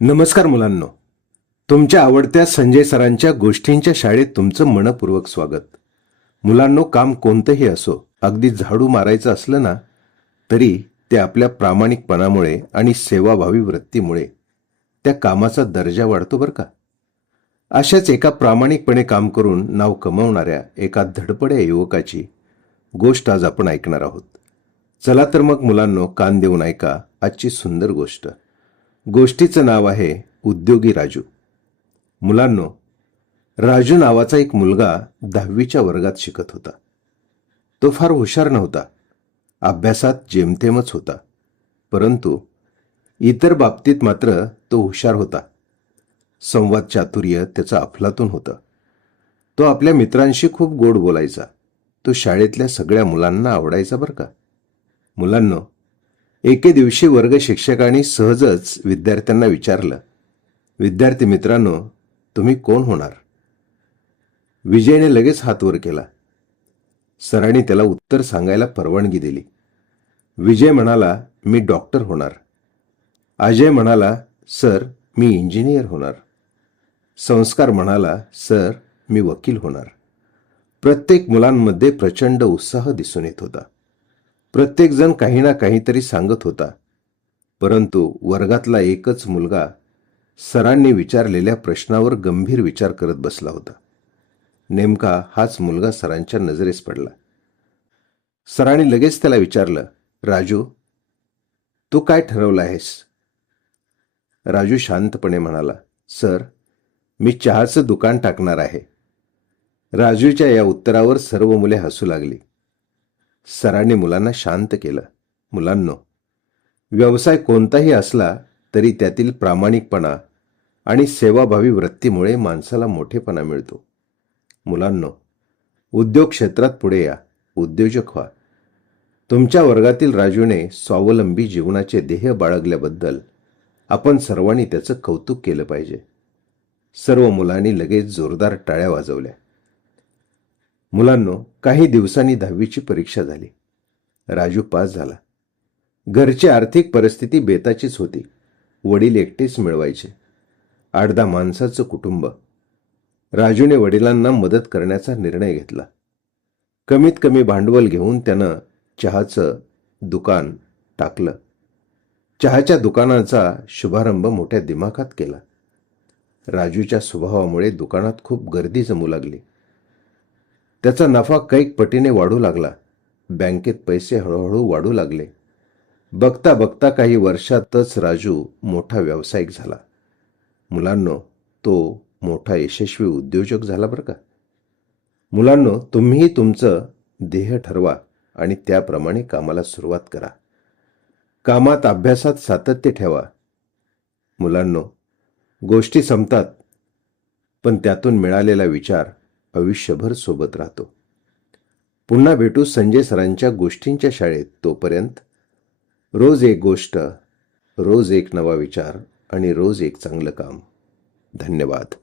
नमस्कार मुलांनो, तुमच्या आवडत्या संजय सरांच्या गोष्टींच्या शाळेत तुमचं मनपूर्वक स्वागत. मुलांनो, काम कोणतंही असो, अगदी झाडू मारायचं असलं ना तरी ते आपल्या प्रामाणिकपणामुळे आणि सेवाभावी वृत्तीमुळे त्या कामाचा दर्जा वाढतो बरं का. अशाच एका प्रामाणिकपणे काम करून नाव कमावणाऱ्या एका धडपड्या युवकाची गोष्ट आज आपण ऐकणार आहोत. चला तर मग मुलांनो, कान देऊन ऐका आजची सुंदर गोष्ट. गोष्टीचं नाव आहे उद्योगी राजू. मुलांनो, राजू नावाचा एक मुलगा 10वीच्या वर्गात शिकत होता. तो फार हुशार नव्हता, अभ्यासात जेमतेमच होता, परंतु इतर बाबतीत मात्र तो हुशार होता. संवाद चातुर्य त्याचा अफलातून होतं. तो आपल्या मित्रांशी खूप गोड बोलायचा. तो शाळेतल्या सगळ्या मुलांना आवडायचा बरं का. मुलांनो, एके दिवशी वर्ग शिक्षकांनी सहजच विद्यार्थ्यांना विचारलं, विद्यार्थी मित्रांनो, तुम्ही कोण होणार? विजयने लगेच हात वर केला. सरांनी त्याला उत्तर सांगायला परवानगी दिली. विजय म्हणाला, मी डॉक्टर होणार. अजय म्हणाला, सर मी इंजिनियर होणार. संस्कार म्हणाला, सर मी वकील होणार. प्रत्येक मुलांमध्ये प्रचंड उत्साह दिसून येत होता. प्रत्येकजण काही ना काहीतरी सांगत होता, परंतु वर्गातला एकच मुलगा सरांनी विचारलेल्या प्रश्नावर गंभीर विचार करत बसला होता. नेमका हाच मुलगा सरांच्या नजरेस पडला. सरांनी लगेच त्याला विचारलं, राजू, तू काय ठरवलं आहेस? राजू शांतपणे म्हणाला, सर मी चहाचं दुकान टाकणार आहे. राजूच्या या उत्तरावर सर्व मुले हसू लागली. सरांनी मुलांना शांत केलं. मुलांनो, व्यवसाय कोणताही असला तरी त्यातील प्रामाणिकपणा आणि सेवाभावी वृत्तीमुळे माणसाला मोठेपणा मिळतो. मुलांनो, उद्योग क्षेत्रात पुढे या, उद्योजक व्हा. तुमच्या वर्गातील राजूने स्वावलंबी जीवनाचे ध्येय बाळगल्याबद्दल आपण सर्वांनी त्याचं कौतुक केलं पाहिजे. सर्व मुलांनी लगेच जोरदार टाळ्या वाजवल्या. मुलांनो, काही दिवसांनी 10वीची परीक्षा झाली. राजू पास झाला. घरची आर्थिक परिस्थिती बेताचीच होती. वडील एकटेच मिळवायचे. 8-10 माणसाचं कुटुंब. राजूने वडिलांना मदत करण्याचा निर्णय घेतला. कमीत कमी भांडवल घेऊन त्यानं चहाचं दुकान टाकलं. चहाच्या दुकानाचा शुभारंभ मोठ्या दिमाखात केला. राजूच्या स्वभावामुळे दुकानात खूप गर्दी जमू लागली. त्याचा नफा कैक पटीने वाढू लागला. बँकेत पैसे हळूहळू वाढू लागले. बघता बघता काही वर्षातच राजू मोठा व्यावसायिक झाला. मुलांनो, तो मोठा यशस्वी उद्योजक झाला बरं का. मुलांनो, तुम्हीही तुमचं ध्येय ठरवा आणि त्याप्रमाणे कामाला सुरुवात करा. कामात अभ्यासात सातत्य ठेवा. मुलांनो, गोष्टी संपतात, पण त्यातून मिळालेला विचार आयुष्यभर सोबत राहतो. पुन्हा भेटू संजय सरांच्या गोष्टींच्या शाळेत. तोपर्यंत रोज एक गोष्ट, रोज एक नवा विचार आणि रोज एक चांगलं काम. धन्यवाद.